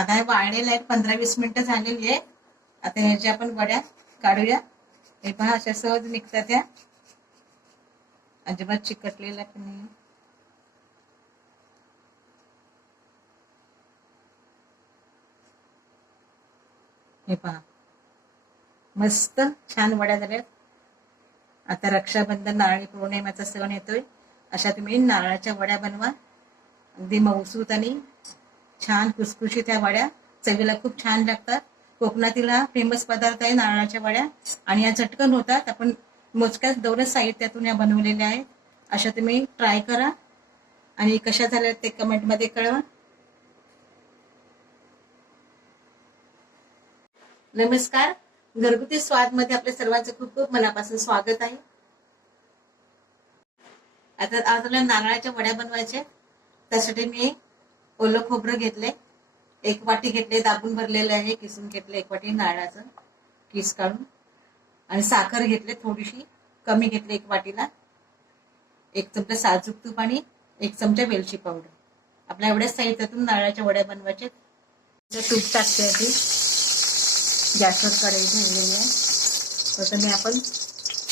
आता हे वाळलेले आहेत, 15-20 मिनिटं झालेली आहे. आता ह्याच्या आपण वड्या काढूया. हे पहा अशा सहज निघतात, त्या अजिबात चिकटलेल्या पण नाही. हे पहा मस्त छान वड्या झाल्यात. आता रक्षाबंधन, नारळी पौर्णिमेचा सण येतोय. अशा तुम्ही नारळाच्या वड्या बनवा. अगदी मऊसूत आणि छान खुसखुशीत त्या वड्या चवीला खूप छान लागतात. कोकणातील हा फेमस पदार्थ आहे नारळाच्या वड्या, आणि या झटकन होतात. आपण मोजक्याच दोनच साहित्यातून या बनवलेल्या आहेत. अशा तुम्ही ट्राय करा आणि कशा झाल्या ते कमेंटमध्ये कळवा. नमस्कार, घरगुती स्वाद मध्ये आपल्या सर्वांचं खूप खूप मनापासून स्वागत आहे. आता आपल्याला नारळाच्या वड्या बनवायच्या. त्यासाठी मी ओलं खोबरं घेतले, 1 वाटी घेतले, दाबून भरलेले आहे. किसून घेतले 1 वाटी नारळाचं किस काढून. आणि साखर घेतले थोडीशी कमी घेतली 1 वाटीला. 1 चमचा साजूक तूप आणि 1 चमचा वेलची पावडर. आपल्या एवढ्याच साहित्यातून नारळाच्या वड्या बनवायच्या. तूप टाकते आधी. गॅसवर कढई ठेवलेली आहे. प्रथमे आपण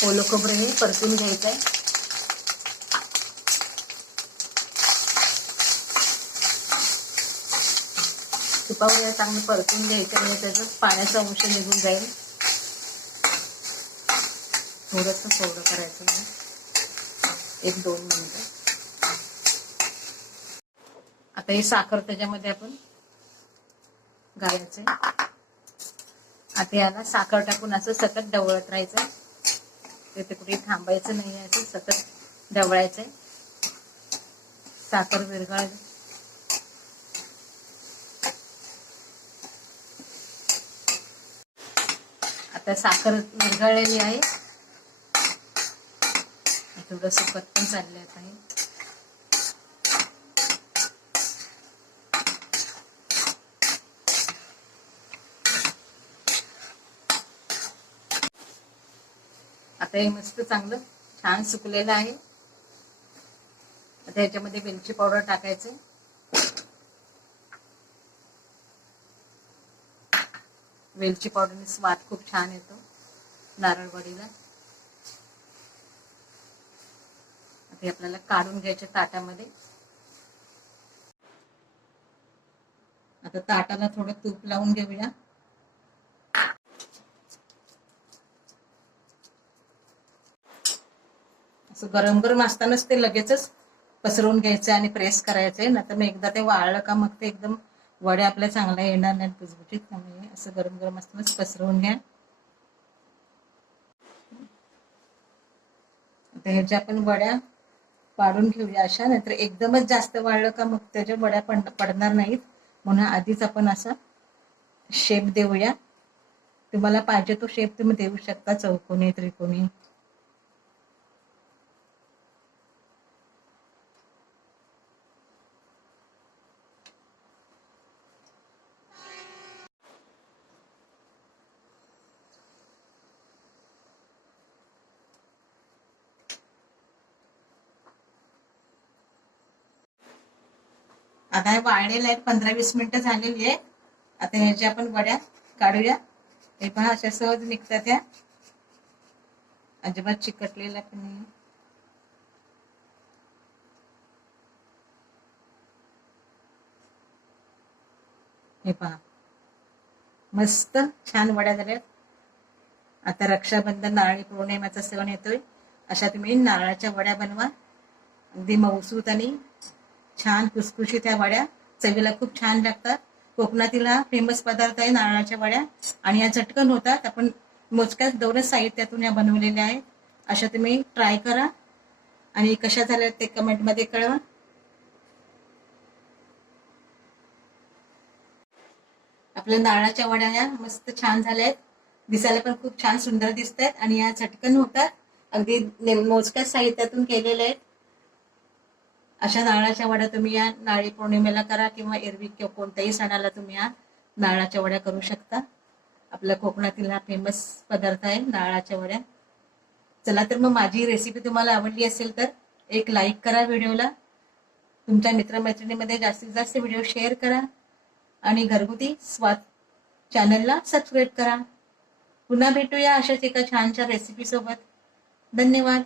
ओलं खोबरं हे परतून घ्यायचं आहे. तुपावर चांगलं परतून घ्यायचं आणि त्याचं पाण्याचा अंश निघून जाईल. थोडंसं कोरडं करायचं आहे. 1-2 मिनिटं. आता ही साखर त्याच्यामध्ये आपण घालायचंय. आता याला साखर टाकून असं सतत ढवळत राहायचं. ते कुठे थांबायचं नाही, असं सतत ढवळायचंय. साखर विरघळ. आता साखर विरघळलेली आहे. थोडं सुकत पण चाललंय आता हे. आता हे मस्त चांगलं छान सुकलेलं आहे. आता याच्यामध्ये वेलची पावडर टाकायचे. वेलची पावडरने स्वाद खूप छान येतो नारळवडीला. आता आपल्याला काढून घ्यायचे ताटामध्ये. आता ताटाला थोडं तूप लावून घेऊया. असं गरम गरम असतानाच ते लगेचच पसरवून घ्यायचं आणि प्रेस करायचंय. नंतर मग एकदा ते वाळलं का मग ते एकदम वड्या आपल्या चांगल्या येणार नाही, कुजबुजीत. त्यामुळे असं गरम गरम असतानाच पसरवून घ्या. आता ह्याच्या आपण वड्या पाडून घेऊया अशा. नंतर एकदमच जास्त वाळलं का मग त्याच्या वड्या पडणार नाहीत, म्हणून आधीच आपण असा शेप देऊया. तुम्हाला पाहिजे तो शेप तुम्ही देऊ शकता, चौकोनी, त्रिकोणी. आता हे वाळलेले आहेत, 15-20 मिनिटं झालेली आहे. आता ह्याच्या आपण वड्या काढूया. हे पहा अशा सहज निघतात, त्या अजिबात चिकटलेल्या पण नाही. हे पहा मस्त छान वड्या झाल्यात. आता रक्षाबंधन, नारळी पौर्णिमेचा सण येतोय. अशा तुम्ही नारळाच्या वड्या बनवा. अगदी मऊसूत आणि छान खुसखुशीत त्या वड्या चवीला खूप छान लागतात. कोकणातील हा फेमस पदार्थ आहे नारळाच्या वड्या, आणि या झटकन होतात. आपण मोजक्याच दोनच साहित्यातून या बनवलेल्या आहेत. अशा तुम्ही ट्राय करा आणि कशा झाल्या ते कमेंटमध्ये कळवा. आपल्या नारळाच्या वड्या ह्या मस्त छान झाल्या आहेत. दिसायला पण खूप छान सुंदर दिसत आहेत आणि या झटकन होतात. अगदी मोजक्याच साहित्यातून केलेल्या आहेत. अशा नारळाच्या वड्या तुम्ही या नारळी पौर्णिमेला करा किंवा एरवी किंवा कोणत्याही सणाला तुम्ही या नारळाच्या वड्या करू शकता. आपल्या कोकणातील हा फेमस पदार्थ आहे नारळाच्या वड्या. चला तर मग माझी रेसिपी तुम्हाला आवडली असेल तर एक लाईक करा व्हिडिओला. तुमच्या मित्रमैत्रिणीमध्ये जास्तीत जास्त व्हिडिओ शेअर करा. आणि घरगुती स्वाद चॅनलला सबस्क्राईब करा. पुन्हा भेटूया अशाच एका छानशा रेसिपी सोबत. धन्यवाद.